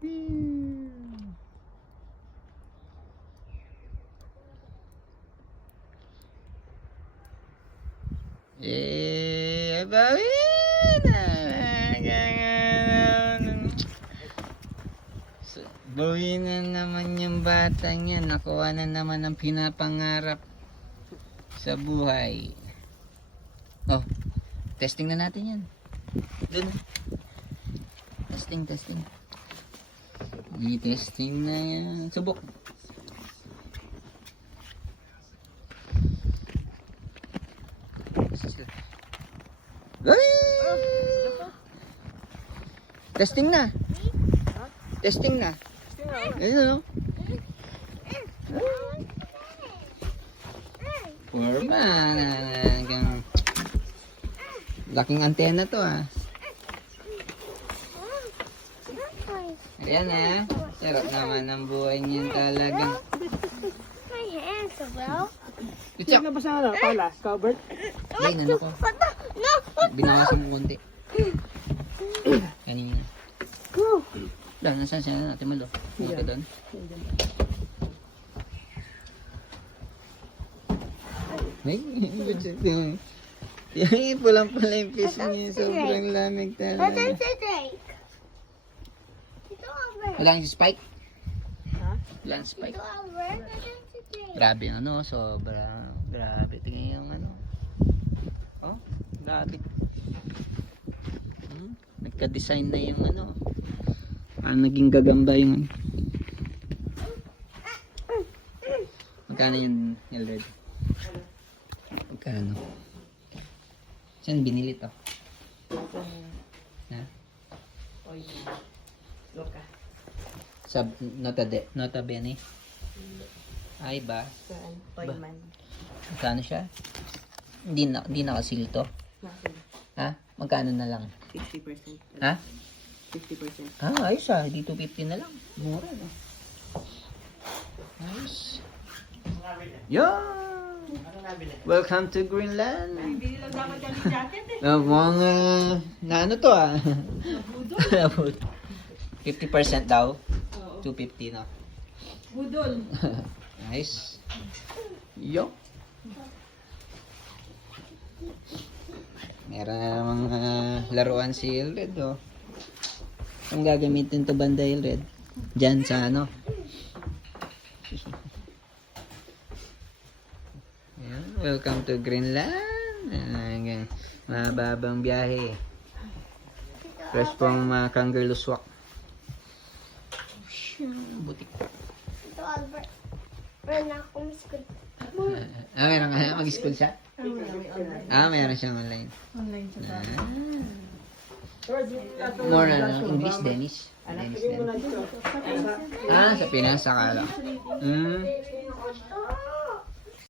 Bawin! Bawin na naman yung batang yan. Nakuha na naman ang pinapangarap sa buhay. Oh, testing na natin yan. Doon. Testing. I-testing na yan. Subok. Ay! Testing na. Testing na. Ayun, no? Forma. Laking antena to, ah. Ayan, ah. Sarap naman ang buhay niyan talaga. My hands, well. Kutsak! Ano ba sa ano? Pala? Covered? Ay, nano ko. No! Binawasan mo konti. Kanina. Go! Doon, nasaan siya natin malo? Okay, doon. Ay, good shit yun. Yung pulang-pula yung fish niya. Sobrang lamig What talaga. does it take? Ito over. Wala yung spike? Ha? Wala yung spike. Ito over. What does it take? Grabe yung ano, sobra. Grabe. Tingnan yung ano. Oh, grabe. Nagka-design na yung ano. Naging gagamba yung magkano yung Elred? Magkano? Saan binili to? Ha? Loka. Sa Nota Bene? Ay ba? Saan? Toyman. Magkano siya? Hindi nakasil to? Ha? Magkano na lang? 50%. Ha? 50%. Ayos ah. Di 250 na lang. Mura no? Nice. Yan! Welcome to Greenland. Bili lang dapat kami jacket eh. Mga na ano to ah. 50% daw. 250 no. Budol. Nice. Yo. Meron na namang laruan si Elred oh. Ang gagamitin to banda Elred? Diyan sa ano? Ayan, welcome to Greenland. Mababang biyahe. Fresh pang mga kangaroo swak. Butik. Ito Albert. Meron akong school. Meron ka mag-school siya? Meron siyang online. Online siya. More English, Danish. Danish din. Sa Pinas, sa Kala.